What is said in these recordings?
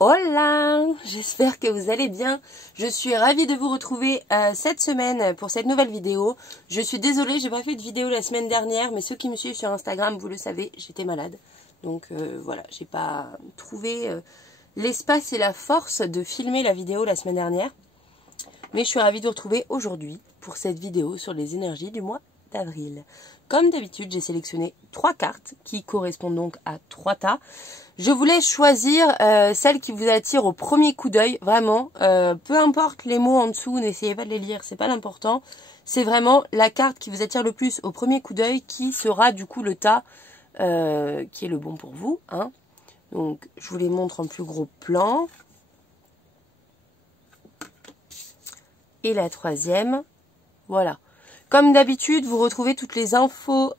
Hola, j'espère que vous allez bien. Je suis ravie de vous retrouver cette semaine pour cette nouvelle vidéo. Je suis désolée, j'ai pas fait de vidéo la semaine dernière, mais ceux qui me suivent sur Instagram, vous le savez, j'étais malade. Donc voilà, j'ai pas trouvé l'espace et la force de filmer la vidéo la semaine dernière. Mais je suis ravie de vous retrouver aujourd'hui pour cette vidéo sur les énergies du mois d'avril. Comme d'habitude, j'ai sélectionné 3 cartes qui correspondent donc à 3 tas. Je vous laisse choisir celle qui vous attire au premier coup d'œil, vraiment. Peu importe les mots en dessous, n'essayez pas de les lire, c'est pas l'important. C'est vraiment la carte qui vous attire le plus au premier coup d'œil qui sera du coup le tas qui est le bon pour vous. Hein. Donc, je vous les montre en plus gros plan. Et la troisième, voilà. Comme d'habitude, vous retrouvez toutes les infos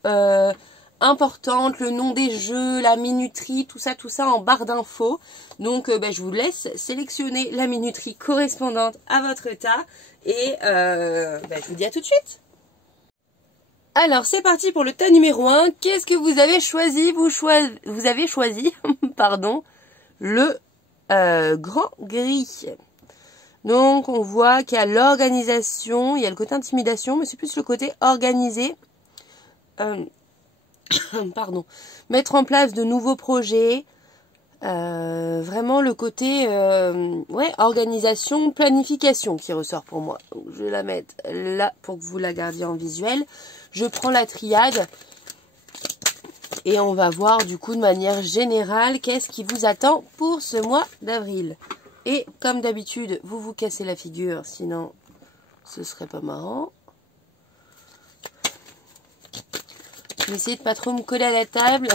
importantes, le nom des jeux, la minuterie, tout ça en barre d'infos. Donc, je vous laisse sélectionner la minuterie correspondante à votre tas. Et je vous dis à tout de suite. Alors, c'est parti pour le tas numéro 1. Qu'est-ce que vous avez choisi? Vous avez choisi, pardon, le grand gris. Donc, on voit qu'il y a l'organisation, il y a le côté intimidation, mais c'est plus le côté organisé. Pardon. Mettre en place de nouveaux projets. Vraiment le côté organisation, planification qui ressort pour moi. Donc, je vais la mettre là pour que vous la gardiez en visuel. Je prends la triade. Et on va voir du coup de manière générale qu'est-ce qui vous attend pour ce mois d'avril. Et comme d'habitude, vous vous cassez la figure, sinon ce serait pas marrant. Je vais essayer de pas trop me coller à la table.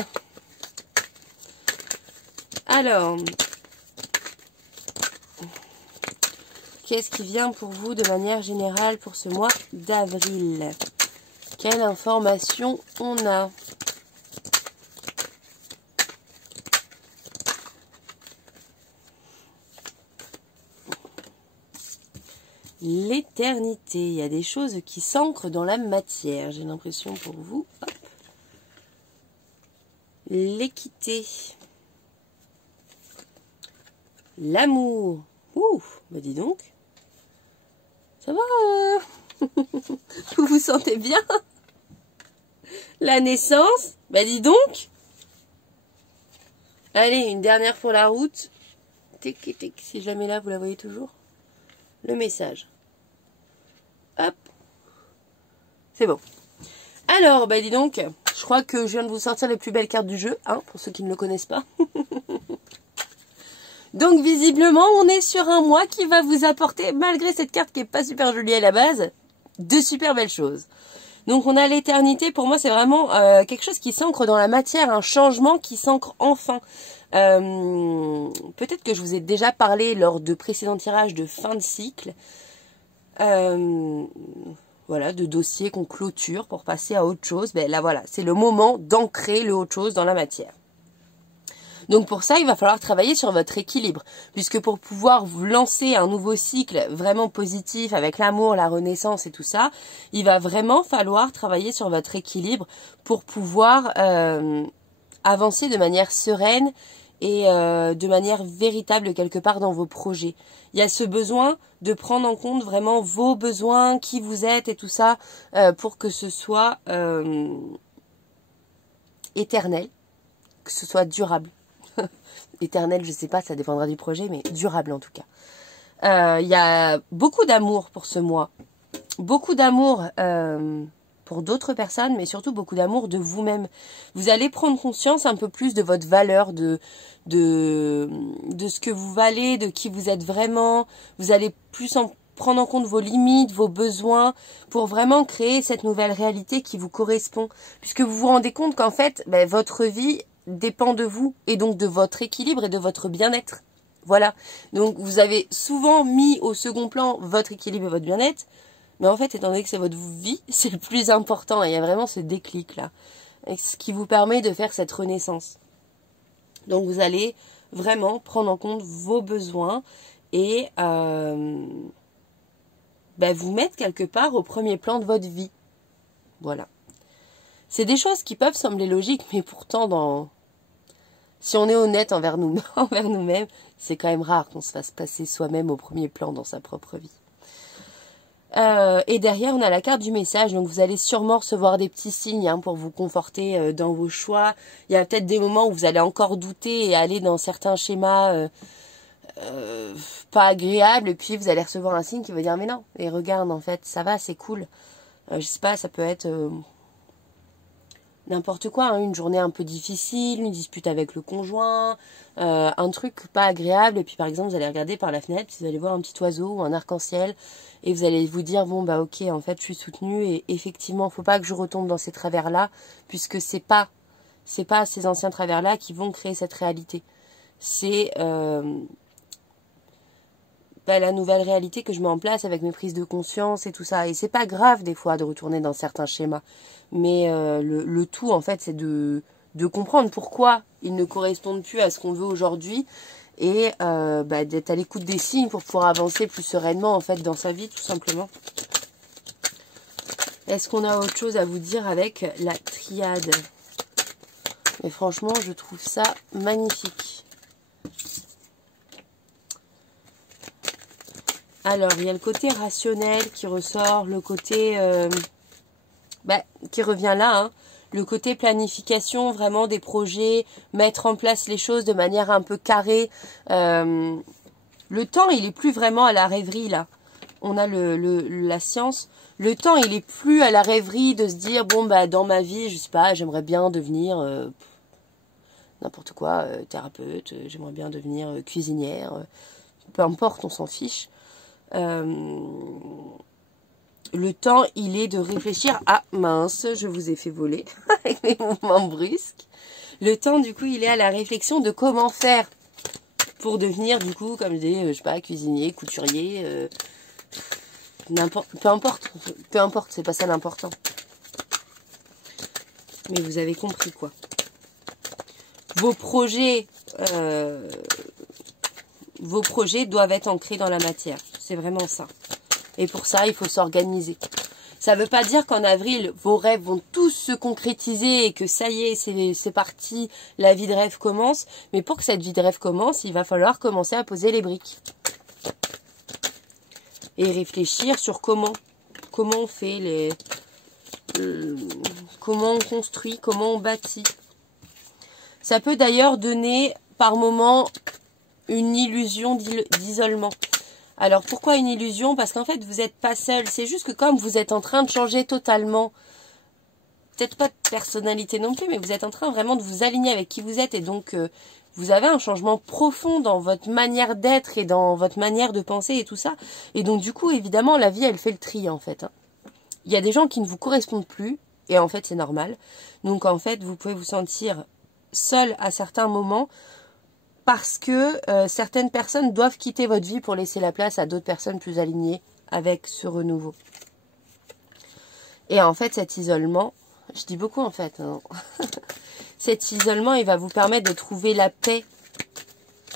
Alors, qu'est-ce qui vient pour vous de manière générale pour ce mois d'avril? Quelle information on a? L'éternité, il y a des choses qui s'ancrent dans la matière, j'ai l'impression pour vous. L'équité. L'amour. Ouh, bah dis donc. Ça va vous vous sentez bien? La naissance. Bah dis donc. Allez, une dernière pour la route. Tic, tic, si je la mets là, vous la voyez toujours? Le message. Hop. C'est bon. Alors, bah dis donc, je crois que je viens de vous sortir les plus belles cartes du jeu, hein, pour ceux qui ne le connaissent pas. Donc, visiblement, on est sur un mois qui va vous apporter, malgré cette carte qui est pas super jolie à la base, de super belles choses. Donc, on a l'éternité. Pour moi, c'est vraiment quelque chose qui s'ancre dans la matière, un changement qui s'ancre enfin. Peut-être que je vous ai déjà parlé lors de précédents tirages de fin de cycle. Voilà, de dossiers qu'on clôture pour passer à autre chose. Ben là, voilà, c'est le moment d'ancrer le autre chose dans la matière. Donc pour ça, il va falloir travailler sur votre équilibre, puisque pour pouvoir vous lancer un nouveau cycle vraiment positif avec l'amour, la renaissance et tout ça, il va vraiment falloir travailler sur votre équilibre pour pouvoir avancer de manière sereine et de manière véritable quelque part dans vos projets. Il y a ce besoin de prendre en compte vraiment vos besoins, qui vous êtes et tout ça, pour que ce soit éternel, que ce soit durable. Éternel, je sais pas, ça dépendra du projet, mais durable en tout cas. Il y a beaucoup d'amour pour ce mois. Beaucoup d'amour pour d'autres personnes, mais surtout beaucoup d'amour de vous-même. Vous allez prendre conscience un peu plus de votre valeur, de ce que vous valez, de qui vous êtes vraiment. Vous allez plus prendre en compte vos limites, vos besoins, pour vraiment créer cette nouvelle réalité qui vous correspond. Puisque vous vous rendez compte qu'en fait, votre vie dépend de vous, et donc de votre équilibre et de votre bien-être. Voilà. Donc, vous avez souvent mis au second plan votre équilibre et votre bien-être, mais en fait, étant donné que c'est votre vie, c'est le plus important. Et il y a vraiment ce déclic-là, ce qui vous permet de faire cette renaissance. Donc, vous allez vraiment prendre en compte vos besoins et vous mettre quelque part au premier plan de votre vie. Voilà. C'est des choses qui peuvent sembler logiques, mais pourtant, si on est honnête envers nous, envers nous-mêmes, c'est quand même rare qu'on se fasse passer soi-même au premier plan dans sa propre vie. Et derrière, on a la carte du message. Donc, vous allez sûrement recevoir des petits signes hein, pour vous conforter dans vos choix. Il y a peut-être des moments où vous allez encore douter et aller dans certains schémas pas agréables. Et puis, vous allez recevoir un signe qui va dire, mais non, et regarde, en fait, ça va, c'est cool. Je sais pas, ça peut être n'importe quoi, hein, une journée un peu difficile, une dispute avec le conjoint, un truc pas agréable. Et puis, par exemple, vous allez regarder par la fenêtre, vous allez voir un petit oiseau ou un arc-en-ciel. Et vous allez vous dire, bon, bah ok, en fait, je suis soutenue. Et effectivement, faut pas que je retombe dans ces travers-là, puisque c'est pas ces anciens travers-là qui vont créer cette réalité. C'est la nouvelle réalité que je mets en place avec mes prises de conscience et tout ça. Et c'est pas grave, des fois, de retourner dans certains schémas. Mais le tout, en fait, c'est de comprendre pourquoi ils ne correspondent plus à ce qu'on veut aujourd'hui. Et d'être à l'écoute des signes pour pouvoir avancer plus sereinement en fait dans sa vie tout simplement. Est-ce qu'on a autre chose à vous dire avec la triade? Mais franchement, je trouve ça magnifique. Alors, il y a le côté rationnel qui ressort, le côté qui revient là, hein. Le côté planification, vraiment des projets, mettre en place les choses de manière un peu carrée. Le temps, il est plus vraiment à la rêverie, là. On a la science. Le temps, il est plus à la rêverie de se dire, bon, bah, dans ma vie, je sais pas, j'aimerais bien devenir n'importe quoi, thérapeute, j'aimerais bien devenir cuisinière. Peu importe, on s'en fiche. Le temps, il est de réfléchir à... mince, je vous ai fait voler avec mes mouvements brusques. Le temps, du coup, il est à la réflexion de comment faire pour devenir, du coup, comme je dis, je sais pas, cuisinier, couturier, peu importe, c'est pas ça l'important. Mais vous avez compris, quoi. Vos projets doivent être ancrés dans la matière. C'est vraiment ça. Et pour ça, il faut s'organiser. Ça ne veut pas dire qu'en avril, vos rêves vont tous se concrétiser et que ça y est, c'est parti, la vie de rêve commence. Mais pour que cette vie de rêve commence, il va falloir commencer à poser les briques. Et réfléchir sur comment on fait comment on construit, comment on bâtit. Ça peut d'ailleurs donner par moment une illusion d'isolement. Alors, pourquoi une illusion? Parce qu'en fait, vous n'êtes pas seul. C'est juste que comme vous êtes en train de changer totalement, peut-être pas de personnalité non plus, mais vous êtes en train vraiment de vous aligner avec qui vous êtes. Et donc, vous avez un changement profond dans votre manière d'être et dans votre manière de penser et tout ça. Et donc, du coup, évidemment, la vie, elle fait le tri, en fait. Hein. Il y a des gens qui ne vous correspondent plus. Et en fait, c'est normal. Donc, en fait, vous pouvez vous sentir seul à certains moments. Parce que certaines personnes doivent quitter votre vie pour laisser la place à d'autres personnes plus alignées avec ce renouveau. Et en fait, cet isolement, je dis beaucoup en fait, hein. Cet isolement, il va vous permettre de trouver la paix.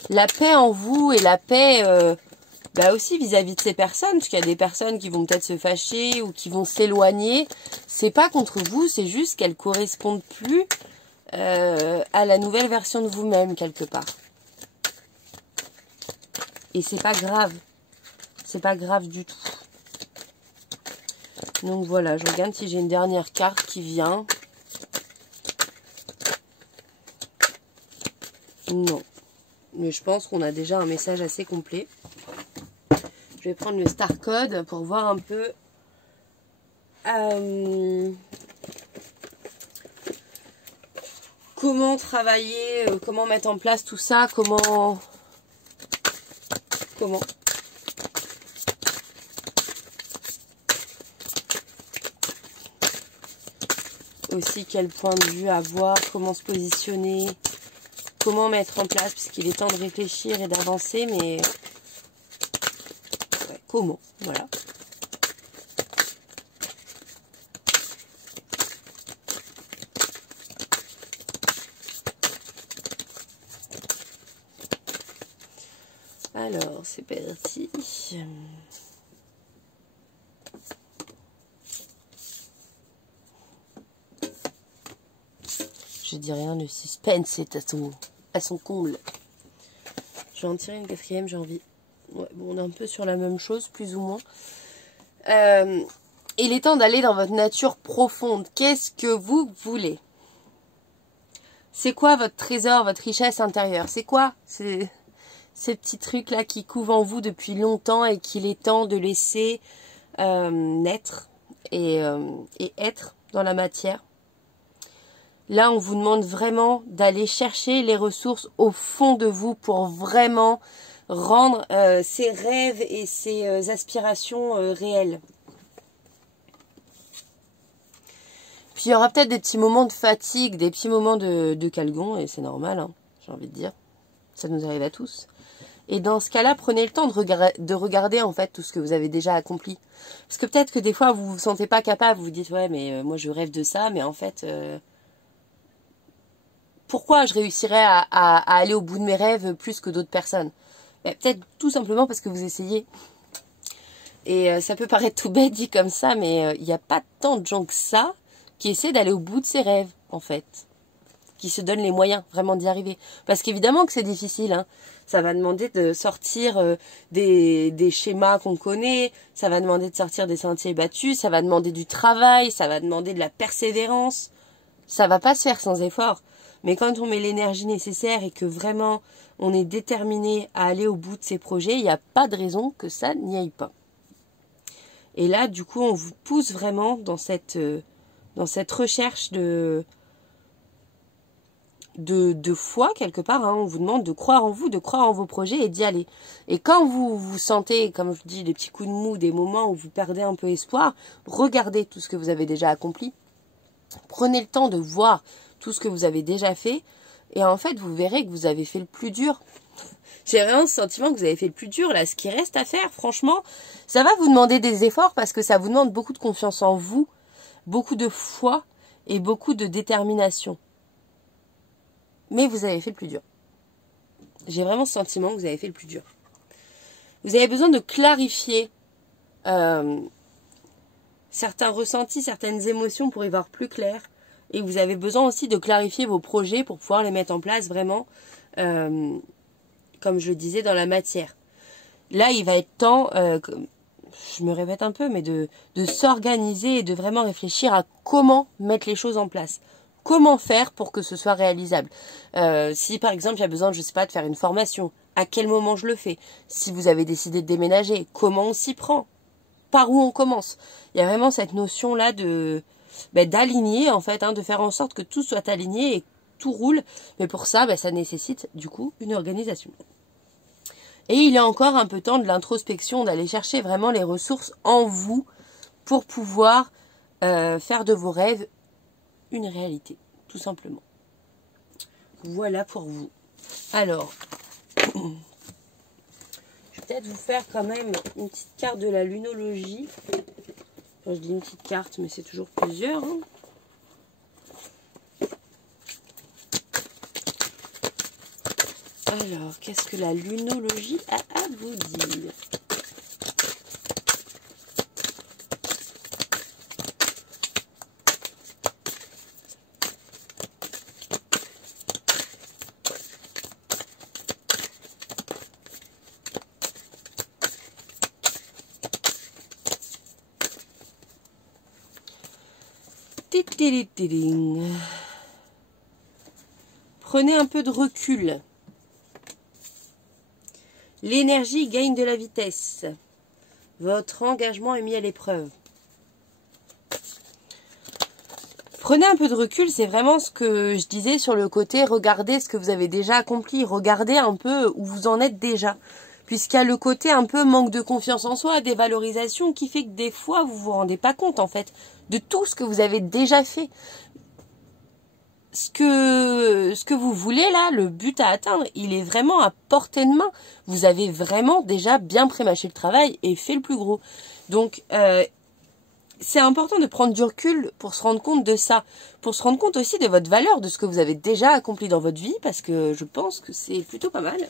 La paix en vous et la paix aussi vis-à-vis de ces personnes. Parce qu'il y a des personnes qui vont peut-être se fâcher ou qui vont s'éloigner. C'est pas contre vous, c'est juste qu'elles correspondent plus à la nouvelle version de vous-même quelque part. Et c'est pas grave. C'est pas grave du tout. Donc voilà, je regarde si j'ai une dernière carte qui vient. Non. Mais je pense qu'on a déjà un message assez complet. Je vais prendre le Star Code pour voir un peu comment travailler, comment mettre en place tout ça, comment... Aussi quel point de vue avoir, comment se positionner, comment mettre en place, puisqu'il est temps de réfléchir et d'avancer, mais ouais, comment, voilà. Alors, c'est parti. Je dis rien, le suspense est à tout. à son comble. Je vais en tirer une quatrième, j'ai envie. Ouais, bon, on est un peu sur la même chose, plus ou moins. Il est temps d'aller dans votre nature profonde. Qu'est-ce que vous voulez? C'est quoi votre trésor, votre richesse intérieure? C'est quoi ces petits trucs-là qui couvent en vous depuis longtemps et qu'il est temps de laisser naître et être dans la matière? Là, on vous demande vraiment d'aller chercher les ressources au fond de vous pour vraiment rendre ces rêves et ces aspirations réelles. Puis il y aura peut-être des petits moments de fatigue, des petits moments de calgon, et c'est normal, hein, j'ai envie de dire. Ça nous arrive à tous. Et dans ce cas-là, prenez le temps de regarder en fait tout ce que vous avez déjà accompli. Parce que peut-être que des fois, vous vous sentez pas capable, vous vous dites, ouais, mais moi je rêve de ça, mais en fait, pourquoi je réussirais à aller au bout de mes rêves plus que d'autres personnes? Peut-être tout simplement parce que vous essayez. Et ça peut paraître tout bête dit comme ça, mais il n'y a pas tant de gens que ça qui essaient d'aller au bout de ses rêves, en fait. Qui se donnent les moyens vraiment d'y arriver. Parce qu'évidemment que c'est difficile, hein. Ça va demander de sortir des schémas qu'on connaît, ça va demander de sortir des sentiers battus, ça va demander du travail, ça va demander de la persévérance. Ça va pas se faire sans effort. Mais quand on met l'énergie nécessaire et que vraiment on est déterminé à aller au bout de ses projets, il n'y a pas de raison que ça n'y aille pas. Et là, du coup, on vous pousse vraiment dans cette recherche de foi quelque part, hein. On vous demande de croire en vous, de croire en vos projets et d'y aller. Et quand vous vous sentez, comme je dis, des petits coups de mou, des moments où vous perdez un peu espoir, regardez tout ce que vous avez déjà accompli. Prenez le temps de voir tout ce que vous avez déjà fait et en fait vous verrez que vous avez fait le plus dur. J'ai vraiment ce sentiment que vous avez fait le plus dur là. Ce qui reste à faire, franchement, ça va vous demander des efforts parce que ça vous demande beaucoup de confiance en vous, beaucoup de foi et beaucoup de détermination. Mais vous avez fait le plus dur. J'ai vraiment ce sentiment que vous avez fait le plus dur. Vous avez besoin de clarifier certains ressentis, certaines émotions pour y voir plus clair. Et vous avez besoin aussi de clarifier vos projets pour pouvoir les mettre en place vraiment, comme je le disais, dans la matière. Là, il va être temps, je me répète un peu, mais de s'organiser et de vraiment réfléchir à comment mettre les choses en place. Comment faire pour que ce soit réalisable. Si par exemple, il y a besoin, je ne sais pas, de faire une formation, à quel moment je le fais? Si vous avez décidé de déménager, comment on s'y prend? Par où on commence? Il y a vraiment cette notion-là d'aligner en fait, hein, de faire en sorte que tout soit aligné et tout roule. Mais pour ça, ça nécessite du coup une organisation. Et il est encore un peu temps de l'introspection, d'aller chercher vraiment les ressources en vous pour pouvoir faire de vos rêves une réalité, tout simplement. Voilà pour vous. Alors, je vais peut-être vous faire quand même une petite carte de la lunologie. Enfin, je dis une petite carte, mais c'est toujours plusieurs. Hein. Alors, qu'est-ce que la lunologie a à vous dire? Prenez un peu de recul. L'énergie gagne de la vitesse. Votre engagement est mis à l'épreuve. Prenez un peu de recul, c'est vraiment ce que je disais sur le côté, regardez ce que vous avez déjà accompli, regardez un peu où vous en êtes déjà. Puisqu'il y a le côté un peu manque de confiance en soi, dévalorisation, qui fait que des fois, vous vous rendez pas compte, en fait, de tout ce que vous avez déjà fait. Ce que vous voulez, là, le but à atteindre, il est vraiment à portée de main. Vous avez vraiment déjà bien prémâché le travail et fait le plus gros. Donc, c'est important de prendre du recul pour se rendre compte de ça. Pour se rendre compte aussi de votre valeur, de ce que vous avez déjà accompli dans votre vie, parce que je pense que c'est plutôt pas mal.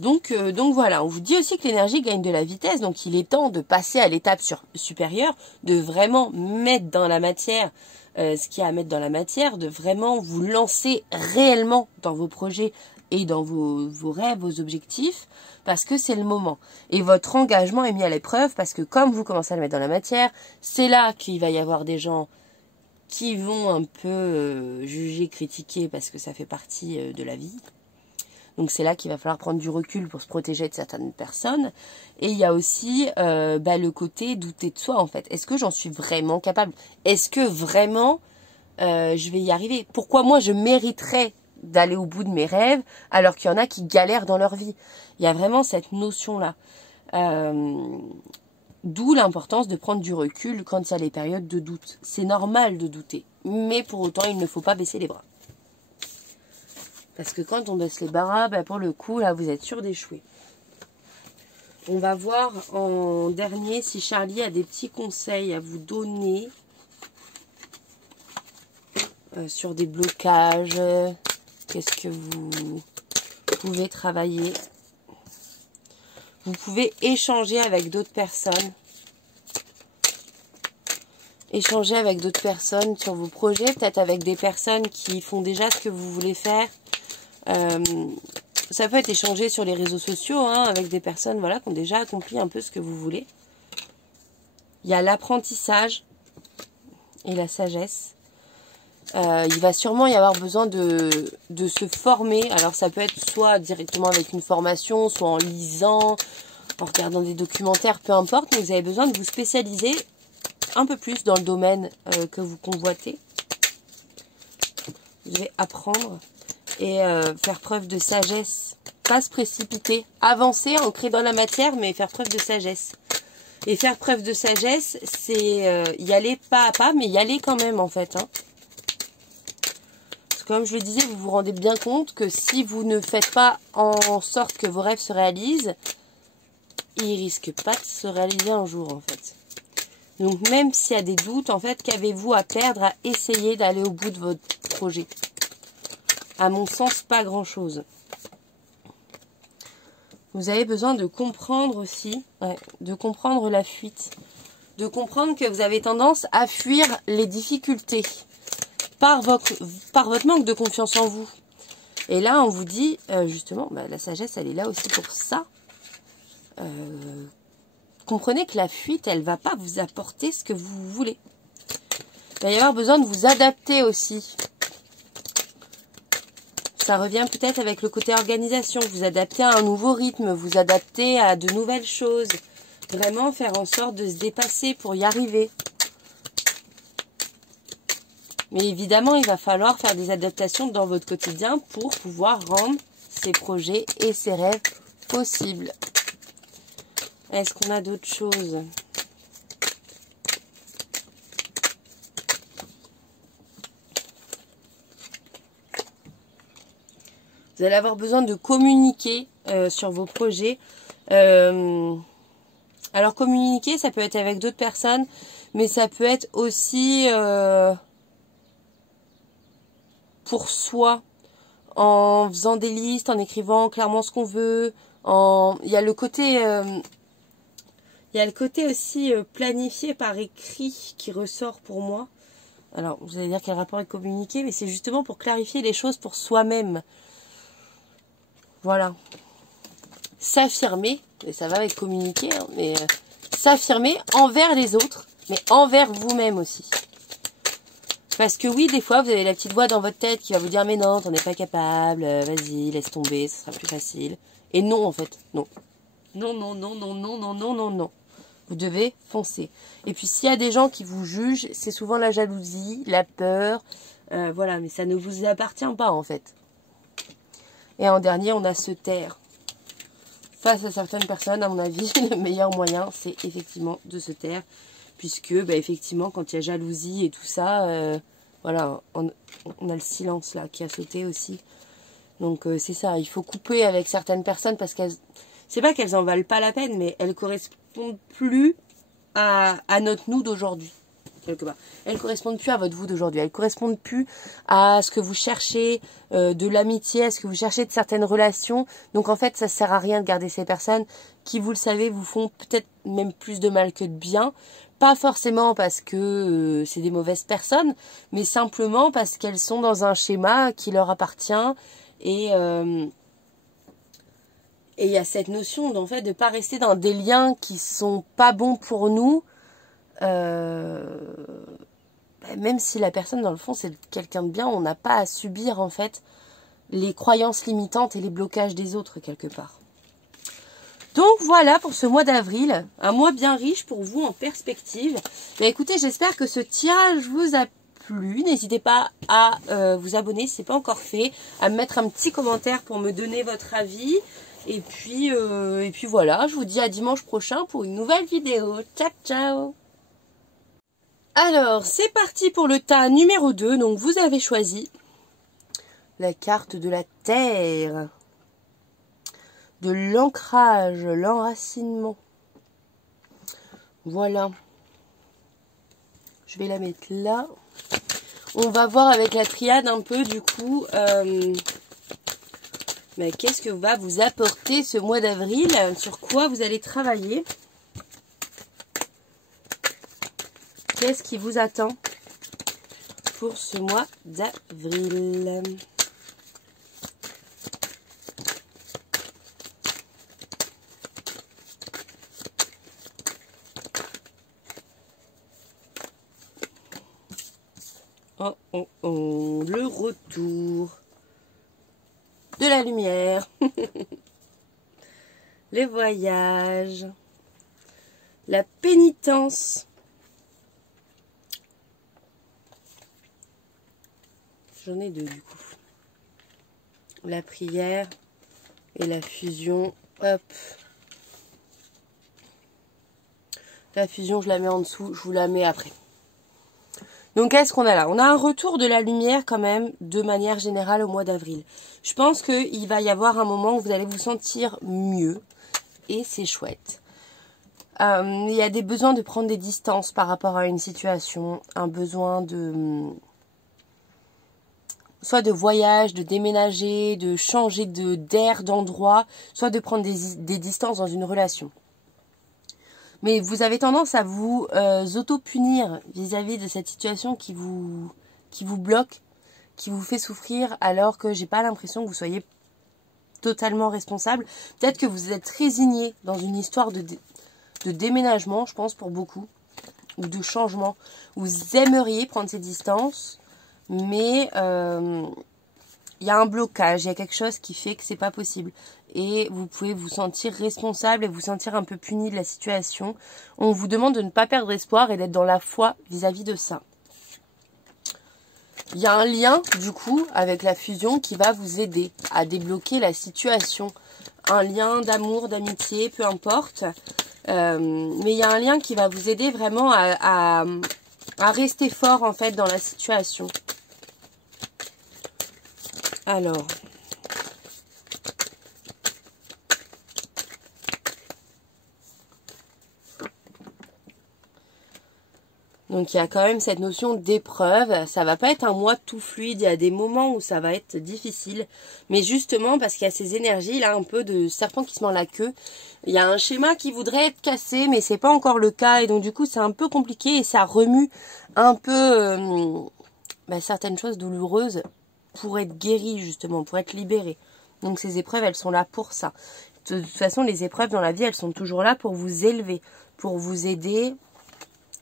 Donc voilà, on vous dit aussi que l'énergie gagne de la vitesse, donc il est temps de passer à l'étape supérieure, de vraiment mettre dans la matière ce qu'il y a à mettre dans la matière, de vraiment vous lancer réellement dans vos projets et dans vos rêves, vos objectifs, parce que c'est le moment. Et votre engagement est mis à l'épreuve, parce que comme vous commencez à le mettre dans la matière, c'est là qu'il va y avoir des gens qui vont un peu juger, critiquer, parce que ça fait partie de la vie. Donc c'est là qu'il va falloir prendre du recul pour se protéger de certaines personnes. Et il y a aussi le côté douter de soi en fait. Est-ce que j'en suis vraiment capable? Est-ce que vraiment je vais y arriver? Pourquoi moi je mériterais d'aller au bout de mes rêves alors qu'il y en a qui galèrent dans leur vie? Il y a vraiment cette notion-là. D'où l'importance de prendre du recul quand il y a les périodes de doute. C'est normal de douter. Mais pour autant, il ne faut pas baisser les bras. Parce que quand on baisse les bras, pour le coup, là, vous êtes sûr d'échouer. On va voir en dernier si Charlie a des petits conseils à vous donner sur des blocages. Qu'est-ce que vous pouvez travailler? Vous pouvez échanger avec d'autres personnes. Échanger avec d'autres personnes sur vos projets, peut-être avec des personnes qui font déjà ce que vous voulez faire. Ça peut être échangé sur les réseaux sociaux, avec des personnes qui ont déjà accompli un peu ce que vous voulez. Il y a l'apprentissage et la sagesse. Il va sûrement y avoir besoin de se former. Alors ça peut être soit directement avec une formation, soit en lisant, en regardant des documentaires, peu importe. Mais vous avez besoin de vous spécialiser un peu plus dans le domaine que vous convoitez. Vous devez apprendre et faire preuve de sagesse. Pas se précipiter. Avancer, ancrer dans la matière, mais faire preuve de sagesse. Et faire preuve de sagesse, c'est y aller pas à pas, mais y aller quand même en fait. Comme je le disais, vous vous rendez bien compte que si vous ne faites pas en sorte que vos rêves se réalisent, ils risquent pas de se réaliser un jour en fait. Donc même s'il y a des doutes, en fait, qu'avez-vous à perdre à essayer d'aller au bout de votre projet? À mon sens, pas grand-chose. Vous avez besoin de comprendre aussi, de comprendre la fuite. De comprendre que vous avez tendance à fuir les difficultés. Par votre manque de confiance en vous. Et là, on vous dit, justement, la sagesse, elle est là aussi pour ça. Comprenez que la fuite, elle ne va pas vous apporter ce que vous voulez. Il va y avoir besoin de vous adapter aussi. Ça revient peut-être avec le côté organisation. Vous adapter à un nouveau rythme, vous adapter à de nouvelles choses. Vraiment faire en sorte de se dépasser pour y arriver. Mais évidemment, il va falloir faire des adaptations dans votre quotidien pour pouvoir rendre ces projets et ces rêves possibles. Est-ce qu'on a d'autres choses? Vous allez avoir besoin de communiquer sur vos projets. Alors, communiquer, ça peut être avec d'autres personnes, mais ça peut être aussi... pour soi, en faisant des listes, en écrivant clairement ce qu'on veut, il y a le côté aussi planifié par écrit qui ressort pour moi. Alors, vous allez dire quel rapport est communiqué, mais c'est justement pour clarifier les choses pour soi-même. Voilà. S'affirmer, et ça va avec communiquer, mais s'affirmer envers les autres, mais envers vous-même aussi. Parce que oui, des fois, vous avez la petite voix dans votre tête qui va vous dire « Mais non, t'en es pas capable, vas-y, laisse tomber, ça sera plus facile. » Et non, en fait, non. Non, non, non, non, non, non, non, non, non. Vous devez foncer. Et puis, s'il y a des gens qui vous jugent, c'est souvent la jalousie, la peur. Voilà, mais ça ne vous appartient pas, en fait. Et en dernier, on a se taire. Face à certaines personnes, à mon avis, le meilleur moyen, c'est effectivement de se taire. Puisque, effectivement, quand il y a jalousie et tout ça, voilà, on a le silence là qui a sauté aussi. Donc, c'est ça, il faut couper avec certaines personnes parce qu'elles, c'est pas qu'elles en valent pas la peine, mais elles correspondent plus à notre nous d'aujourd'hui, quelque part. Elles correspondent plus à votre vous d'aujourd'hui, elles correspondent plus à ce que vous cherchez, de l'amitié, à ce que vous cherchez de certaines relations. Donc, en fait, ça sert à rien de garder ces personnes qui, vous le savez, vous font peut-être même plus de mal que de bien. Pas forcément parce que c'est des mauvaises personnes, mais simplement parce qu'elles sont dans un schéma qui leur appartient. Et il y a cette notion d'en fait de pas rester dans des liens qui sont pas bons pour nous. Même si la personne dans le fond c'est quelqu'un de bien, on n'a pas à subir en fait les croyances limitantes et les blocages des autres quelque part. Donc voilà pour ce mois d'avril, un mois bien riche pour vous en perspective. Mais écoutez, j'espère que ce tirage vous a plu. N'hésitez pas à vous abonner si ce n'est pas encore fait, à me mettre un petit commentaire pour me donner votre avis. Et puis voilà, je vous dis à dimanche prochain pour une nouvelle vidéo. Ciao, ciao! Alors, c'est parti pour le tas numéro 2. Donc vous avez choisi la carte de la terre. De l'ancrage, l'enracinement. Voilà. Je vais la mettre là. On va voir avec la triade un peu du coup. Mais qu'est-ce que va vous apporter ce mois d'avril? Sur quoi vous allez travailler? Qu'est-ce qui vous attend pour ce mois d'avril? Oh, oh, oh, le retour de la lumière, les voyages, la pénitence, j'en ai deux du coup, la prière et la fusion, hop, la fusion je la mets en dessous, je vous la mets après. Donc, qu'est-ce qu'on a là? On a un retour de la lumière quand même, de manière générale, au mois d'avril. Je pense qu'il va y avoir un moment où vous allez vous sentir mieux. Et c'est chouette. Il y a des besoins de prendre des distances par rapport à une situation. Un besoin de... soit de voyage, de déménager, de changer d'air, d'endroit. Soit de prendre des distances dans une relation. Mais vous avez tendance à vous auto-punir vis-à-vis de cette situation qui vous bloque, qui vous fait souffrir, alors que j'ai pas l'impression que vous soyez totalement responsable. Peut-être que vous êtes résigné dans une histoire de déménagement, je pense pour beaucoup, ou de changement. Vous aimeriez prendre ces distances, mais il y a un blocage, il y a quelque chose qui fait que c'est pas possible. Et vous pouvez vous sentir responsable et vous sentir un peu puni de la situation. On vous demande de ne pas perdre espoir et d'être dans la foi vis-à-vis de ça. Il y a un lien, du coup, avec la fusion qui va vous aider à débloquer la situation. Un lien d'amour, d'amitié, peu importe. Mais il y a un lien qui va vous aider vraiment à rester fort, en fait, dans la situation. Alors... donc, il y a quand même cette notion d'épreuve. Ça va pas être un mois tout fluide. Il y a des moments où ça va être difficile. Mais justement, parce qu'il y a ces énergies, là, un peu de serpent qui se mord la queue. Il y a un schéma qui voudrait être cassé, mais c'est pas encore le cas. Et donc, du coup, c'est un peu compliqué et ça remue un peu certaines choses douloureuses pour être guéries, justement, pour être libérées. Donc, ces épreuves, elles sont là pour ça. De toute façon, les épreuves dans la vie, elles sont toujours là pour vous élever, pour vous aider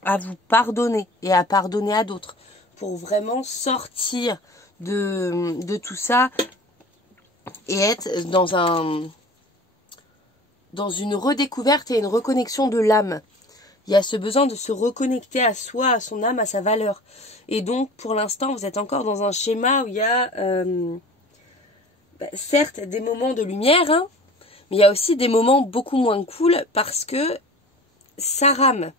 à vous pardonner et à pardonner à d'autres, pour vraiment sortir de tout ça et être dans une redécouverte et une reconnexion de l'âme. Il y a ce besoin de se reconnecter à soi, à son âme, à sa valeur. Et donc, pour l'instant, vous êtes encore dans un schéma où il y a, certes, des moments de lumière, hein, mais il y a aussi des moments beaucoup moins cool parce que ça rame.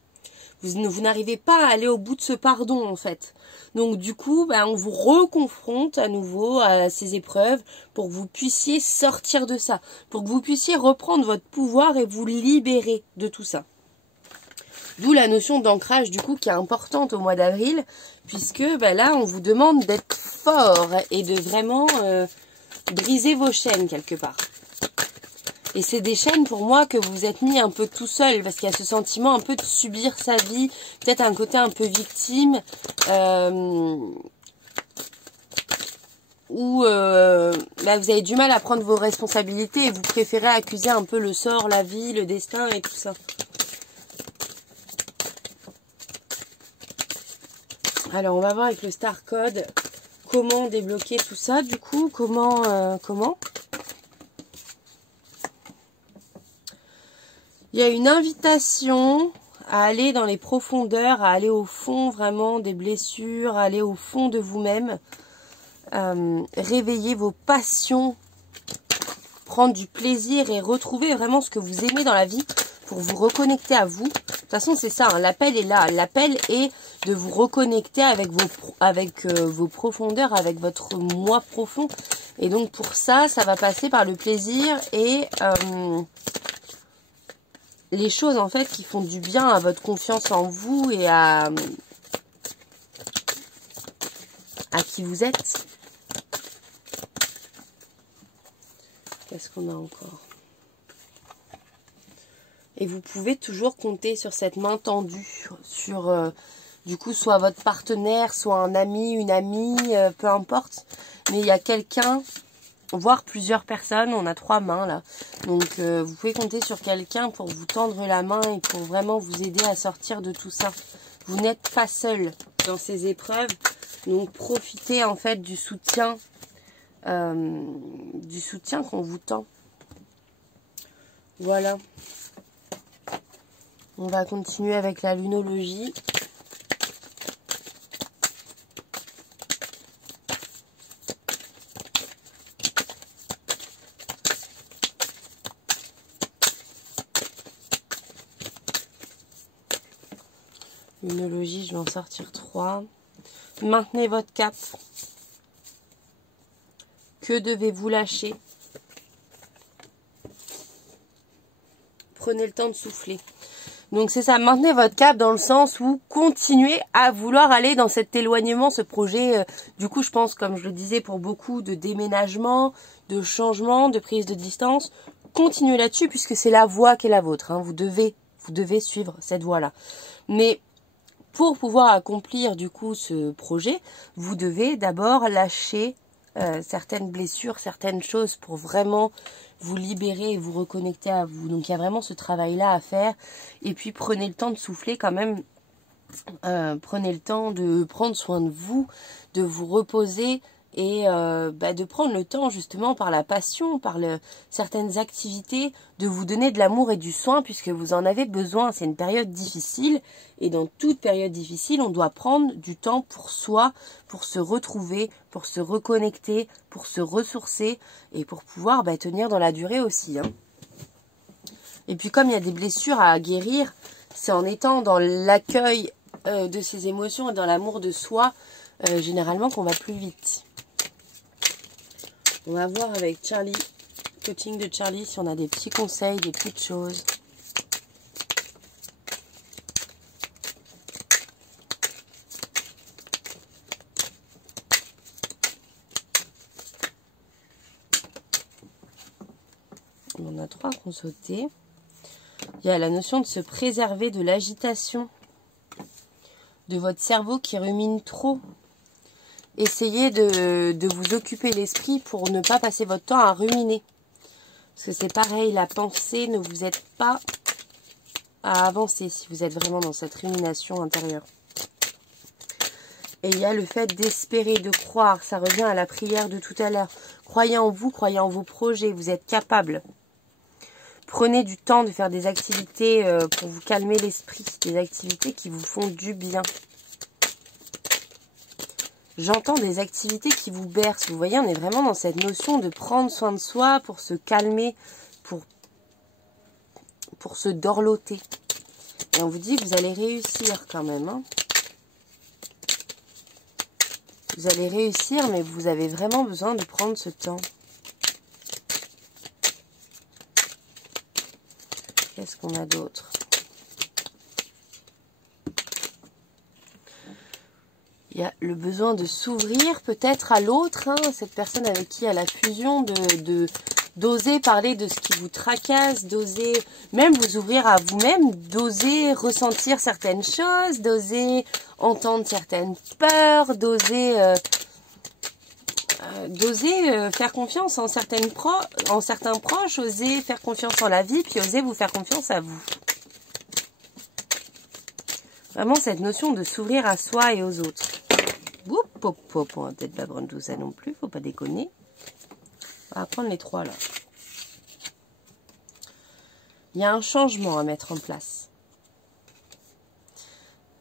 Vous n'arrivez pas à aller au bout de ce pardon, en fait. Donc, du coup, on vous reconfronte à nouveau à ces épreuves pour que vous puissiez sortir de ça. Pour que vous puissiez reprendre votre pouvoir et vous libérer de tout ça. D'où la notion d'ancrage, du coup, qui est importante au mois d'avril. Puisque, là, on vous demande d'être fort et de vraiment briser vos chaînes, quelque part. Et c'est des chaînes pour moi que vous êtes mis un peu tout seul, parce qu'il y a ce sentiment un peu de subir sa vie, peut-être un côté un peu victime, où là, vous avez du mal à prendre vos responsabilités et vous préférez accuser un peu le sort, la vie, le destin et tout ça. Alors, on va voir avec le Star Code comment débloquer tout ça, du coup. Comment il y a une invitation à aller dans les profondeurs, à aller au fond vraiment des blessures, à aller au fond de vous-même. Réveiller vos passions, prendre du plaisir et retrouver vraiment ce que vous aimez dans la vie pour vous reconnecter à vous. De toute façon, c'est ça, hein, l'appel est là. L'appel est de vous reconnecter avec vos profondeurs, avec votre moi profond. Et donc, pour ça, ça va passer par le plaisir et les choses, en fait, qui font du bien à votre confiance en vous et à qui vous êtes. Qu'est-ce qu'on a encore? Et vous pouvez toujours compter sur cette main tendue, sur du coup soit votre partenaire, soit un ami, une amie, peu importe. Mais il y a quelqu'un, voire plusieurs personnes, on a 3 mains là. Donc vous pouvez compter sur quelqu'un pour vous tendre la main et pour vraiment vous aider à sortir de tout ça. Vous n'êtes pas seul dans ces épreuves, donc profitez en fait du soutien qu'on vous tend. Voilà. On va continuer avec la lunologie. Lunologie, je vais en sortir 3. Maintenez votre cap. Que devez-vous lâcher? Prenez le temps de souffler. Donc c'est ça, maintenez votre cap dans le sens où continuez à vouloir aller dans cet éloignement, ce projet, du coup je pense, comme je le disais, pour beaucoup de déménagement, de changement, de prise de distance. Continuez là-dessus puisque c'est la voie qui est la vôtre. Hein. Vous devez suivre cette voie-là. Mais pour pouvoir accomplir du coup ce projet, vous devez d'abord lâcher certaines blessures, certaines choses pour vraiment vous libérer et vous reconnecter à vous. Donc il y a vraiment ce travail-là à faire. Et puis prenez le temps de souffler quand même. Prenez le temps de prendre soin de vous reposer et de prendre le temps justement par la passion, par certaines activités, de vous donner de l'amour et du soin puisque vous en avez besoin. C'est une période difficile et dans toute période difficile, on doit prendre du temps pour soi, pour se retrouver, pour se reconnecter, pour se ressourcer et pour pouvoir tenir dans la durée aussi. Hein. Et puis comme il y a des blessures à guérir, c'est en étant dans l'accueil de ses émotions et dans l'amour de soi, généralement qu'on va plus vite. On va voir avec Charlie, coaching de Charlie, si on a des petits conseils, des petites choses. On a 3 qui ont sauté. Il y a la notion de se préserver de l'agitation de votre cerveau qui rumine trop. Essayez de vous occuper l'esprit pour ne pas passer votre temps à ruminer. Parce que c'est pareil, la pensée ne vous aide pas à avancer si vous êtes vraiment dans cette rumination intérieure. Et il y a le fait d'espérer, de croire. Ça revient à la prière de tout à l'heure. Croyez en vous, croyez en vos projets. Vous êtes capable. Prenez du temps de faire des activités pour vous calmer l'esprit. Des activités qui vous font du bien. J'entends des activités qui vous bercent. Vous voyez, on est vraiment dans cette notion de prendre soin de soi pour se calmer, pour se dorloter. Et on vous dit que vous allez réussir quand même. Hein. Vous allez réussir, mais vous avez vraiment besoin de prendre ce temps. Qu'est-ce qu'on a d'autre ? Il y a le besoin de s'ouvrir peut-être à l'autre, hein, cette personne avec qui il y a la fusion, d'oser parler de ce qui vous tracasse, d'oser même vous ouvrir à vous-même, d'oser ressentir certaines choses, d'oser entendre certaines peurs, d'oser faire confiance en certains proches, oser faire confiance en la vie, puis oser vous faire confiance à vous. Vraiment cette notion de s'ouvrir à soi et aux autres. On va peut-être pas prendre tout ça non plus, faut pas déconner. On va prendre les 3 là. Il y a un changement à mettre en place.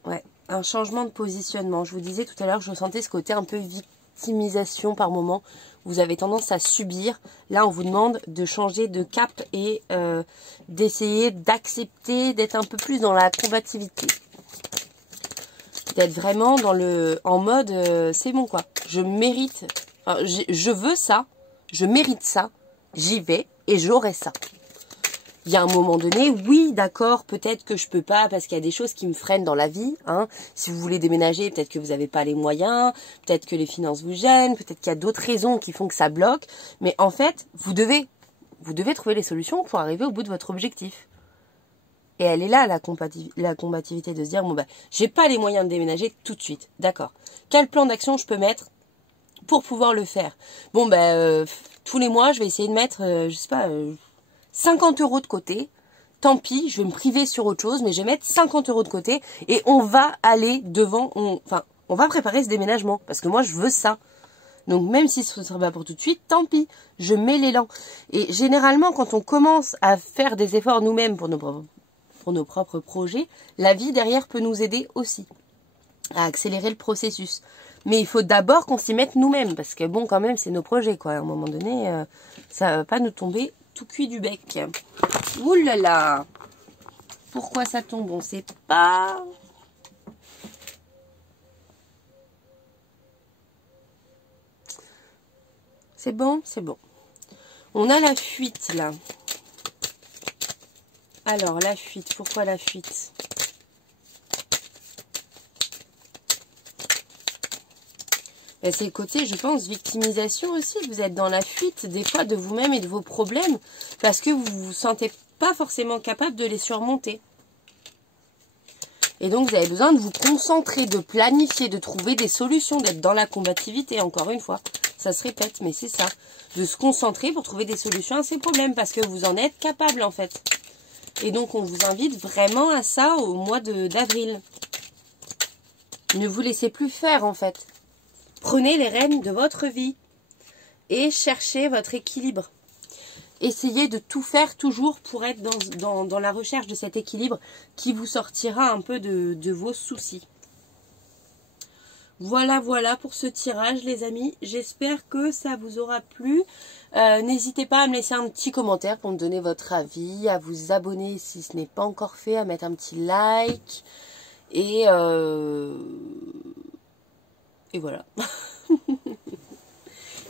Ouais, un changement de positionnement. Je vous disais tout à l'heure que je sentais ce côté un peu victimisation par moment. Vous avez tendance à subir. Là, on vous demande de changer de cap et d'essayer d'accepter, d'être un peu plus dans la combativité. D'être vraiment en mode c'est bon quoi. Je mérite, je veux ça, je mérite ça, j'y vais et j'aurai ça. Il y a un moment donné, oui, d'accord, peut-être que je peux pas parce qu'il y a des choses qui me freinent dans la vie. Hein. Si vous voulez déménager, peut-être que vous n'avez pas les moyens, peut-être que les finances vous gênent, peut-être qu'il y a d'autres raisons qui font que ça bloque. Mais en fait, vous devez trouver les solutions pour arriver au bout de votre objectif. Et elle est là, la combativité, de se dire, bon ben, j'ai pas les moyens de déménager tout de suite. D'accord. Quel plan d'action je peux mettre pour pouvoir le faire? Bon ben, tous les mois, je vais essayer de mettre, je sais pas, 50 € de côté. Tant pis, je vais me priver sur autre chose, mais je vais mettre 50 € de côté et on va aller devant, on va préparer ce déménagement parce que moi, je veux ça. Donc, même si ce ne sera pas pour tout de suite, tant pis, je mets l'élan. Et généralement, quand on commence à faire des efforts nous-mêmes pour nos propres projets, la vie derrière peut nous aider aussi à accélérer le processus. Mais il faut d'abord qu'on s'y mette nous-mêmes, parce que bon, quand même, c'est nos projets, quoi. À un moment donné, ça va pas nous tomber tout cuit du bec. Ouh là là! Pourquoi ça tombe? On sait pas. C'est bon? C'est bon. On a la fuite, là. Alors, la fuite. Pourquoi la fuite? C'est le côté, je pense, victimisation aussi. Vous êtes dans la fuite, des fois, de vous-même et de vos problèmes, parce que vous ne vous sentez pas forcément capable de les surmonter. Et donc, vous avez besoin de vous concentrer, de planifier, de trouver des solutions, d'être dans la combativité, encore une fois. Ça se répète, mais c'est ça. De se concentrer pour trouver des solutions à ces problèmes, parce que vous en êtes capable, en fait. Et donc, on vous invite vraiment à ça au mois d'avril. Ne vous laissez plus faire, en fait. Prenez les rênes de votre vie et cherchez votre équilibre. Essayez de tout faire toujours pour être dans la recherche de cet équilibre qui vous sortira un peu de vos soucis. Voilà, voilà pour ce tirage, les amis. J'espère que ça vous aura plu. N'hésitez pas à me laisser un petit commentaire pour me donner votre avis, à vous abonner si ce n'est pas encore fait, à mettre un petit like. Et voilà.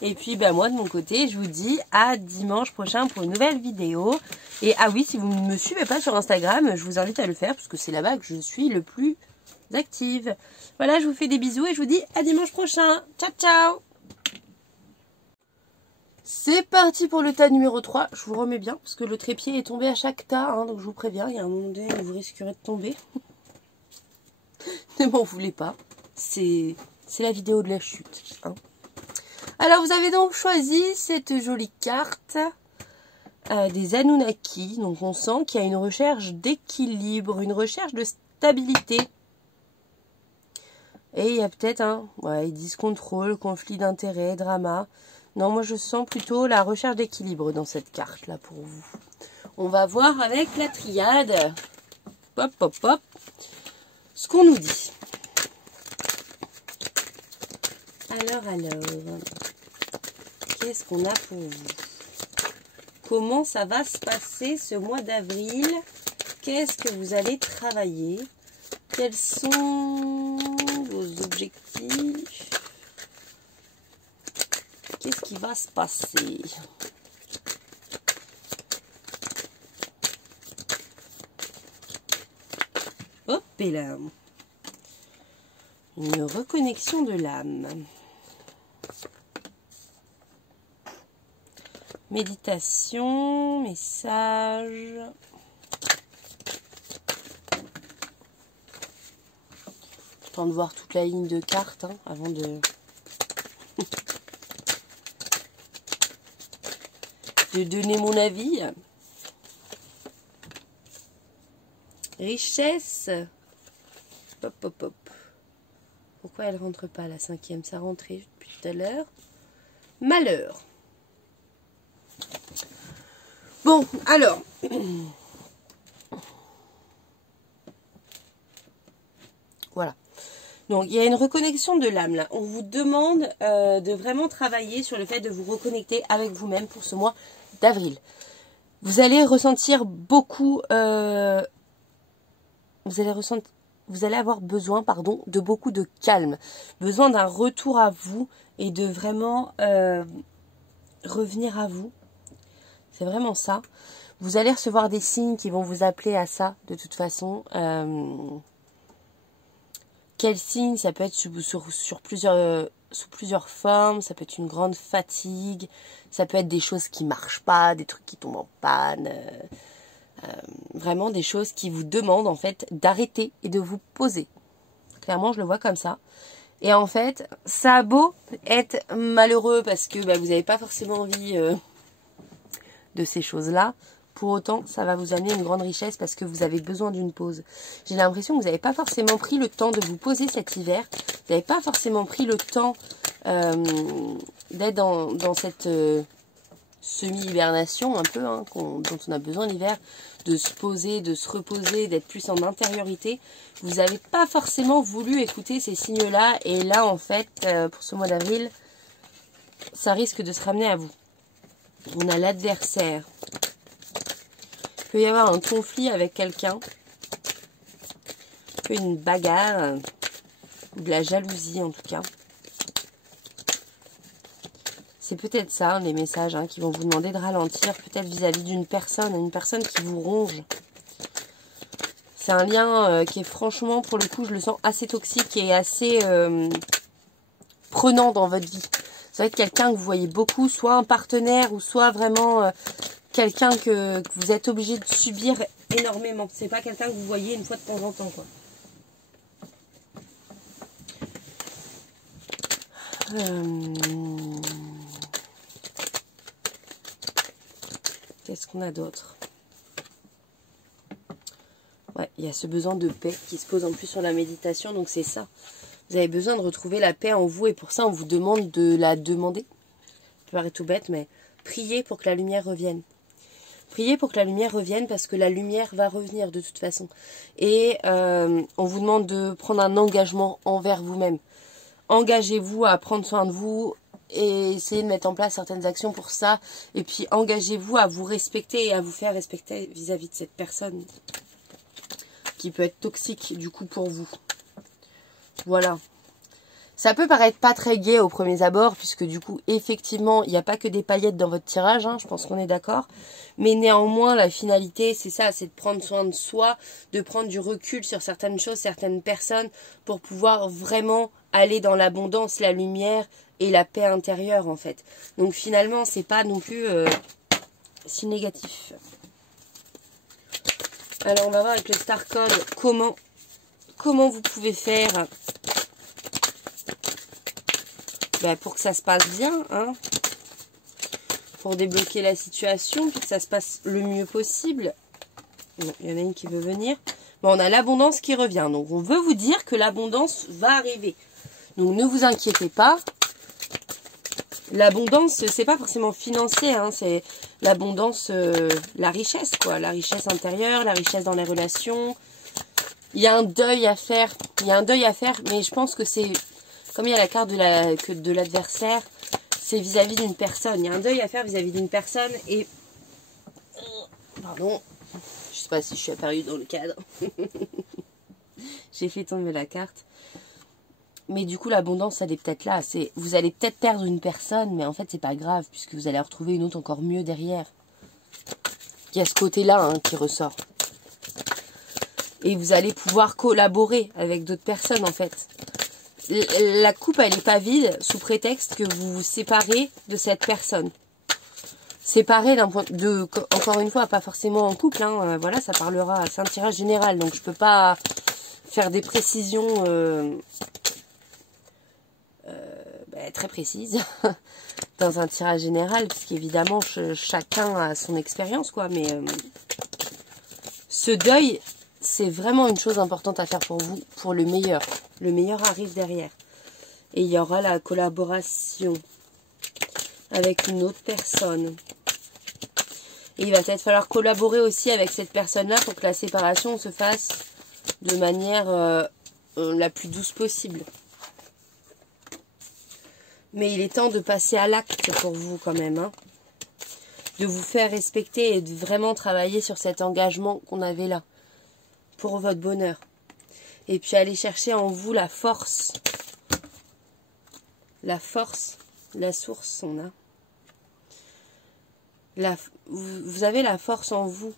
Et puis ben moi de mon côté je vous dis à dimanche prochain pour une nouvelle vidéo. Et ah oui, si vous ne me suivez pas sur Instagram, je vous invite à le faire parce que c'est là-bas que je suis le plus active. Voilà, je vous fais des bisous et je vous dis à dimanche prochain. Ciao ciao. C'est parti pour le tas numéro 3. Je vous remets bien parce que le trépied est tombé à chaque tas, hein, donc je vous préviens, il y a un moment donné où vous risquerez de tomber. Ne m'en voulez pas. C'est la vidéo de la chute. Hein. Alors, vous avez donc choisi cette jolie carte des Anunnaki. Donc, on sent qu'il y a une recherche d'équilibre, une recherche de stabilité. Et il y a peut-être ils disent contrôle, conflit d'intérêts, drama. Non, moi, je sens plutôt la recherche d'équilibre dans cette carte-là pour vous. On va voir avec la triade. Hop, hop, hop. Ce qu'on nous dit. Alors, qu'est-ce qu'on a pour vous? Comment ça va se passer ce mois d'avril? Qu'est-ce que vous allez travailler? Quels sont vos objectifs? Qu'est-ce qui va se passer? Hop, et là. Une reconnexion de l'âme. Méditation, message. Je tente de voir toute la ligne de cartes hein, avant de... de donner mon avis. Richesse. Hop, hop, hop. Pourquoi elle rentre pas la 5e? Ça rentrait depuis tout à l'heure. Malheur. Bon, alors. Voilà. Donc, il y a une reconnexion de l'âme là. On vous demande de vraiment travailler sur le fait de vous reconnecter avec vous-même pour ce mois d'avril. Vous allez ressentir beaucoup... vous allez avoir besoin, pardon, de beaucoup de calme. Besoin d'un retour à vous et de vraiment revenir à vous. C'est vraiment ça. Vous allez recevoir des signes qui vont vous appeler à ça, de toute façon. Quel signe? Ça peut être sous plusieurs formes. Ça peut être une grande fatigue. Ça peut être des choses qui ne marchent pas, des trucs qui tombent en panne. Vraiment des choses qui vous demandent en fait d'arrêter et de vous poser. Clairement, je le vois comme ça. Et en fait, ça a beau être malheureux parce que vous n'avez pas forcément envie de ces choses-là. Pour autant, ça va vous amener une grande richesse parce que vous avez besoin d'une pause. J'ai l'impression que vous n'avez pas forcément pris le temps de vous poser cet hiver. Vous n'avez pas forcément pris le temps d'être dans cette semi-hibernation un peu, hein, dont on a besoin l'hiver, de se poser, de se reposer, d'être plus en intériorité. Vous n'avez pas forcément voulu écouter ces signes-là. Et là, en fait, pour ce mois d'avril, ça risque de se ramener à vous. On a l'adversaire. Il peut y avoir un conflit avec quelqu'un. Un peu une bagarre. Ou de la jalousie, en tout cas. C'est peut-être ça, les messages qui vont vous demander de ralentir, peut-être vis-à-vis d'une personne, une personne qui vous ronge. C'est un lien qui est franchement, pour le coup, je le sens assez toxique et assez prenant dans votre vie. Ça va être quelqu'un que vous voyez beaucoup, soit un partenaire ou soit vraiment quelqu'un que vous êtes obligé de subir énormément. C'est pas quelqu'un que vous voyez une fois de temps en temps, quoi. Qu'est-ce qu'on a d'autre? Ouais, il y a ce besoin de paix qui se pose en plus sur la méditation, donc c'est ça. Vous avez besoin de retrouver la paix en vous et pour ça on vous demande de la demander. Ça peut paraître tout bête, mais priez pour que la lumière revienne. Priez pour que la lumière revienne parce que la lumière va revenir de toute façon. Et on vous demande de prendre un engagement envers vous-même. Engagez-vous à prendre soin de vous et essayez de mettre en place certaines actions pour ça. Et puis engagez-vous à vous respecter et à vous faire respecter vis-à-vis de cette personne qui peut être toxique du coup pour vous. Voilà. Ça peut paraître pas très gai au premier abord, puisque du coup, effectivement, il n'y a pas que des paillettes dans votre tirage, je pense qu'on est d'accord. Mais néanmoins, la finalité, c'est ça, c'est de prendre soin de soi, de prendre du recul sur certaines choses, certaines personnes, pour pouvoir vraiment aller dans l'abondance, la lumière et la paix intérieure, en fait. Donc finalement, c'est pas non plus si négatif. Alors, on va voir avec le Star Code comment vous pouvez faire pour que ça se passe bien, pour débloquer la situation, pour que ça se passe le mieux possible. Bon, il y en a une qui veut venir. Bon, on a l'abondance qui revient, donc on veut vous dire que l'abondance va arriver. Donc ne vous inquiétez pas. L'abondance, c'est pas forcément financier, c'est l'abondance, la richesse, quoi. La richesse intérieure, la richesse dans les relations. Il y a un deuil à faire. Mais je pense que c'est... Comme il y a la carte de l'adversaire, c'est vis-à-vis d'une personne. Il y a un deuil à faire vis-à-vis d'une personne et... Pardon. Je sais pas si je suis apparue dans le cadre. J'ai fait tomber la carte. Mais du coup, l'abondance, elle est peut-être là. Vous allez peut-être perdre une personne, mais en fait, c'est pas grave, puisque vous allez en retrouver une autre encore mieux derrière. Il y a ce côté-là qui ressort. Et vous allez pouvoir collaborer avec d'autres personnes, en fait. La coupe, elle n'est pas vide sous prétexte que vous vous séparez de cette personne. séparés d'un point de... Encore une fois, pas forcément en couple. Hein, voilà, ça parlera... C'est un tirage général. Donc, je peux pas faire des précisions très précises dans un tirage général. Puisqu'évidemment, chacun a son expérience, quoi. Mais ce deuil, c'est vraiment une chose importante à faire pour vous, pour le meilleur. Le meilleur arrive derrière. Et il y aura la collaboration avec une autre personne. Et il va peut-être falloir collaborer aussi avec cette personne-là pour que la séparation se fasse de manière la plus douce possible. Mais il est temps de passer à l'acte pour vous quand même. Hein. De vous faire respecter et de vraiment travailler sur cet engagement qu'on avait là. Pour votre bonheur. Et puis aller chercher en vous la force. La force, la source, on a. Vous avez la force en vous.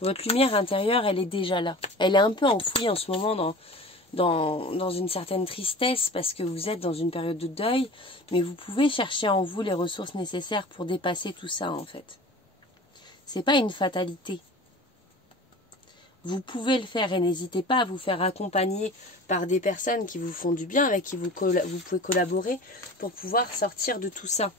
Votre lumière intérieure, elle est déjà là. Elle est un peu enfouie en ce moment dans une certaine tristesse parce que vous êtes dans une période de deuil. Mais vous pouvez chercher en vous les ressources nécessaires pour dépasser tout ça en fait. C'est pas une fatalité. Vous pouvez le faire et n'hésitez pas à vous faire accompagner par des personnes qui vous font du bien, avec qui vous pouvez collaborer pour pouvoir sortir de tout ça.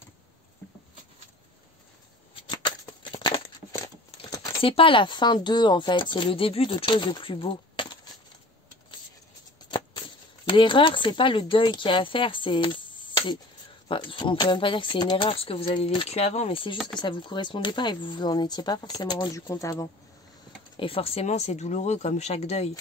C'est pas la fin d'eux en fait, c'est le début d'autre chose de plus beau. L'erreur, c'est pas le deuil qu'il y a à faire, enfin, on peut même pas dire que c'est une erreur ce que vous avez vécu avant, mais c'est juste que ça vous correspondait pas et vous vous en étiez pas forcément rendu compte avant. Et forcément, c'est douloureux comme chaque deuil.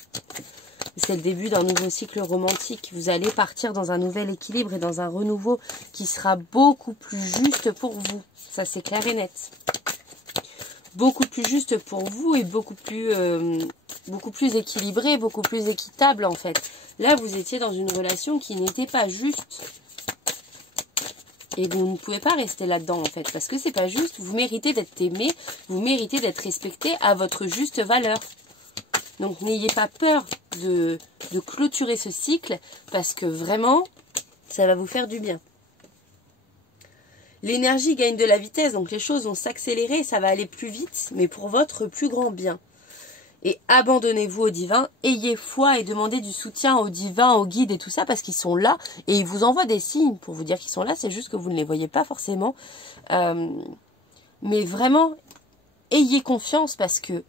C'est le début d'un nouveau cycle romantique. Vous allez partir dans un nouvel équilibre et dans un renouveau qui sera beaucoup plus juste pour vous. Ça, c'est clair et net. Beaucoup plus juste pour vous et beaucoup plus équilibré, beaucoup plus équitable en fait. Là, vous étiez dans une relation qui n'était pas juste. Et vous ne pouvez pas rester là-dedans en fait, parce que c'est pas juste. Vous méritez d'être aimé, vous méritez d'être respecté à votre juste valeur. Donc n'ayez pas peur de clôturer ce cycle, parce que vraiment, ça va vous faire du bien. L'énergie gagne de la vitesse, donc les choses vont s'accélérer, ça va aller plus vite, mais pour votre plus grand bien. Et abandonnez-vous au divin, ayez foi et demandez du soutien au divin, au guide et tout ça, parce qu'ils sont là et ils vous envoient des signes pour vous dire qu'ils sont là, c'est juste que vous ne les voyez pas forcément. Mais vraiment, ayez confiance parce que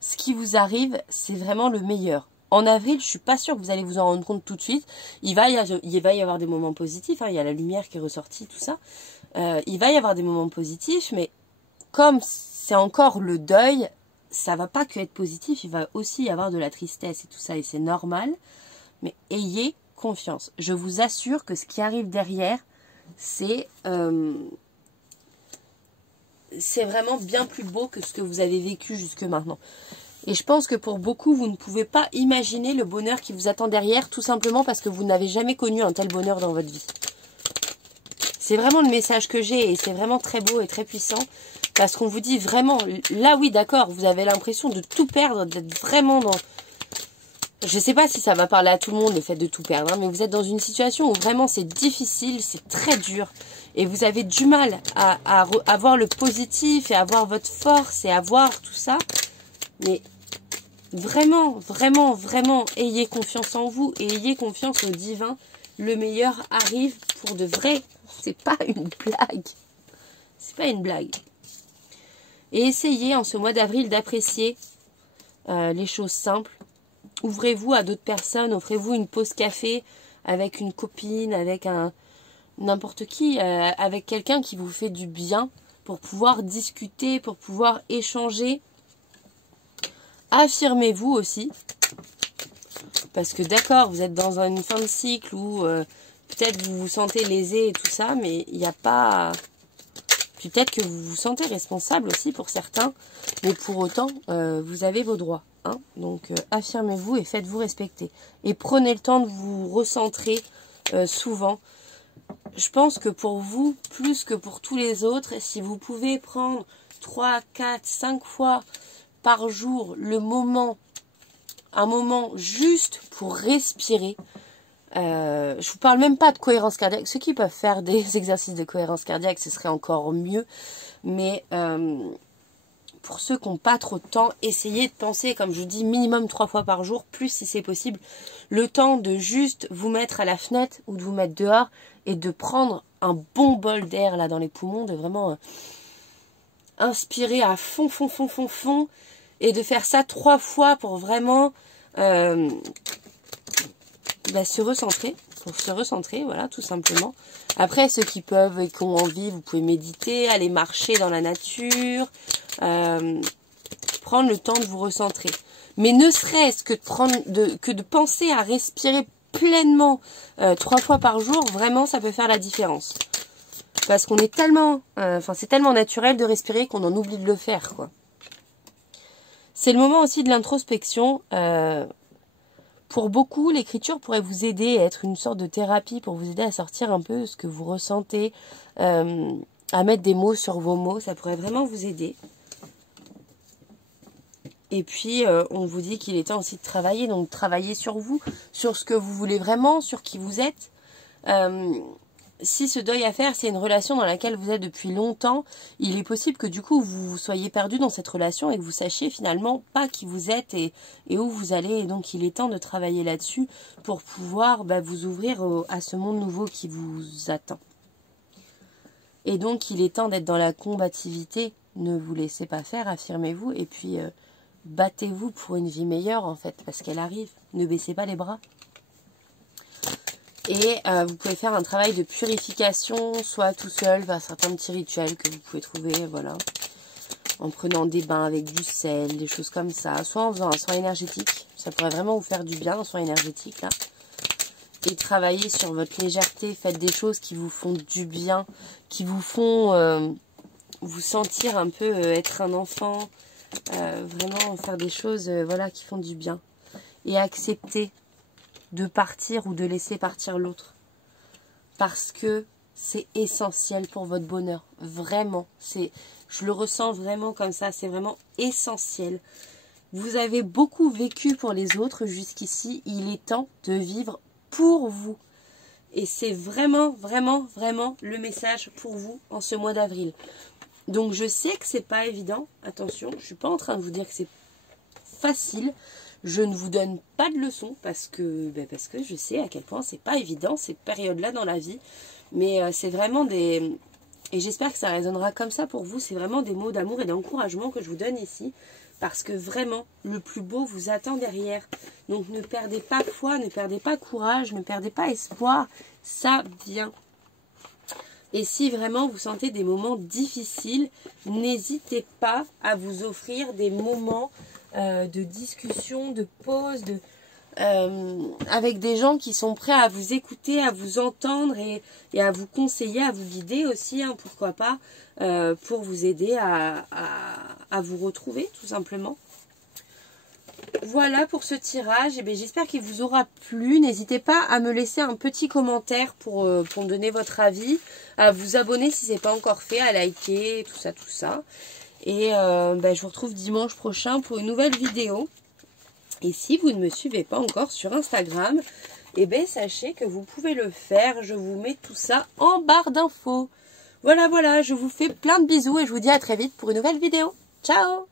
ce qui vous arrive, c'est vraiment le meilleur. En avril, je suis pas sûre que vous allez vous en rendre compte tout de suite. Il va y avoir des moments positifs, hein, il y a la lumière qui est ressortie, tout ça. Il va y avoir des moments positifs, mais comme c'est encore le deuil, ça va pas que être positif, il va aussi y avoir de la tristesse et tout ça, et c'est normal. Mais ayez confiance. Je vous assure que ce qui arrive derrière, c'est vraiment bien plus beau que ce que vous avez vécu jusque maintenant. Et je pense que pour beaucoup, vous ne pouvez pas imaginer le bonheur qui vous attend derrière, tout simplement parce que vous n'avez jamais connu un tel bonheur dans votre vie. C'est vraiment le message que j'ai et c'est vraiment très beau et très puissant. Parce qu'on vous dit vraiment, là oui d'accord, vous avez l'impression de tout perdre, d'être vraiment dans... Je ne sais pas si ça va parler à tout le monde le fait de tout perdre, hein, mais vous êtes dans une situation où vraiment c'est difficile, c'est très dur. Et vous avez du mal à voir le positif et à voir votre force et à voir tout ça. Mais vraiment, vraiment, vraiment, ayez confiance en vous et ayez confiance au divin. Le meilleur arrive pour de vrai. C'est pas une blague. C'est pas une blague. Et essayez en ce mois d'avril d'apprécier les choses simples. Ouvrez-vous à d'autres personnes, offrez-vous une pause café avec une copine, avec n'importe qui, avec quelqu'un qui vous fait du bien pour pouvoir discuter, pour pouvoir échanger. Affirmez-vous aussi. Parce que d'accord, vous êtes dans une fin de cycle où peut-être vous vous sentez lésé et tout ça, mais il n'y a pas... Puis peut-être que vous vous sentez responsable aussi pour certains, mais pour autant, vous avez vos droits. Hein. Donc affirmez-vous et faites-vous respecter. Et prenez le temps de vous recentrer souvent. Je pense que pour vous, plus que pour tous les autres, si vous pouvez prendre 3, 4, 5 fois par jour un moment juste pour respirer, Je vous parle même pas de cohérence cardiaque. Ceux qui peuvent faire des exercices de cohérence cardiaque, ce serait encore mieux. Mais pour ceux qui n'ont pas trop de temps, essayez de penser, comme je vous dis, minimum 3 fois par jour, plus si c'est possible, le temps de juste vous mettre à la fenêtre ou de vous mettre dehors et de prendre un bon bol d'air là dans les poumons, de vraiment inspirer à fond, fond, fond, fond, fond, et de faire ça 3 fois pour vraiment se recentrer, pour se recentrer, voilà, tout simplement. Après, ceux qui peuvent et qui ont envie, vous pouvez méditer, aller marcher dans la nature, prendre le temps de vous recentrer. Mais ne serait-ce que de penser à respirer pleinement 3 fois par jour, vraiment, ça peut faire la différence. Parce qu'on est tellement, c'est tellement naturel de respirer qu'on en oublie de le faire, quoi. C'est le moment aussi de l'introspection. Pour beaucoup, l'écriture pourrait vous aider à être une sorte de thérapie pour vous aider à sortir un peu ce que vous ressentez, à mettre des mots sur vos mots. Ça pourrait vraiment vous aider. Et puis, on vous dit qu'il est temps aussi de travailler. Donc, travailler sur vous, sur ce que vous voulez vraiment, sur qui vous êtes. Si ce deuil à faire, c'est une relation dans laquelle vous êtes depuis longtemps, il est possible que du coup vous soyez perdu dans cette relation et que vous sachiez finalement pas qui vous êtes et où vous allez. Et donc il est temps de travailler là-dessus pour pouvoir vous ouvrir à ce monde nouveau qui vous attend. Et donc il est temps d'être dans la combativité. Ne vous laissez pas faire, affirmez-vous et puis battez-vous pour une vie meilleure en fait, parce qu'elle arrive. Ne baissez pas les bras. Et vous pouvez faire un travail de purification, soit tout seul, par certains petits rituels que vous pouvez trouver, voilà. En prenant des bains avec du sel, des choses comme ça. Soit en faisant un soin énergétique. Ça pourrait vraiment vous faire du bien, un soin énergétique, là. Et travailler sur votre légèreté. Faites des choses qui vous font du bien, qui vous font vous sentir un peu être un enfant. Vraiment faire des choses voilà, qui font du bien. Et accepter de partir ou de laisser partir l'autre. Parce que c'est essentiel pour votre bonheur. Vraiment. Je le ressens vraiment comme ça. C'est vraiment essentiel. Vous avez beaucoup vécu pour les autres jusqu'ici. Il est temps de vivre pour vous. Et c'est vraiment, vraiment, vraiment le message pour vous en ce mois d'avril. Donc je sais que c'est pas évident. Attention, je suis pas en train de vous dire que c'est facile. Je ne vous donne pas de leçons parce que je sais à quel point c'est pas évident cette période-là dans la vie. Mais c'est vraiment des... Et j'espère que ça résonnera comme ça pour vous. C'est vraiment des mots d'amour et d'encouragement que je vous donne ici. Parce que vraiment, le plus beau vous attend derrière. Donc ne perdez pas foi, ne perdez pas courage, ne perdez pas espoir. Ça vient. Et si vraiment vous sentez des moments difficiles, n'hésitez pas à vous offrir des moments de discussion, de pause, avec des gens qui sont prêts à vous écouter, à vous entendre et à vous conseiller, à vous guider aussi, hein, pourquoi pas, pour vous aider à vous retrouver tout simplement. Voilà pour ce tirage. Et j'espère qu'il vous aura plu. N'hésitez pas à me laisser un petit commentaire pour me donner votre avis, à vous abonner si ce n'est pas encore fait, à liker, tout ça, tout ça. Et je vous retrouve dimanche prochain pour une nouvelle vidéo. Et si vous ne me suivez pas encore sur Instagram, sachez que vous pouvez le faire. Je vous mets tout ça en barre d'infos. Voilà, je vous fais plein de bisous et je vous dis à très vite pour une nouvelle vidéo. Ciao!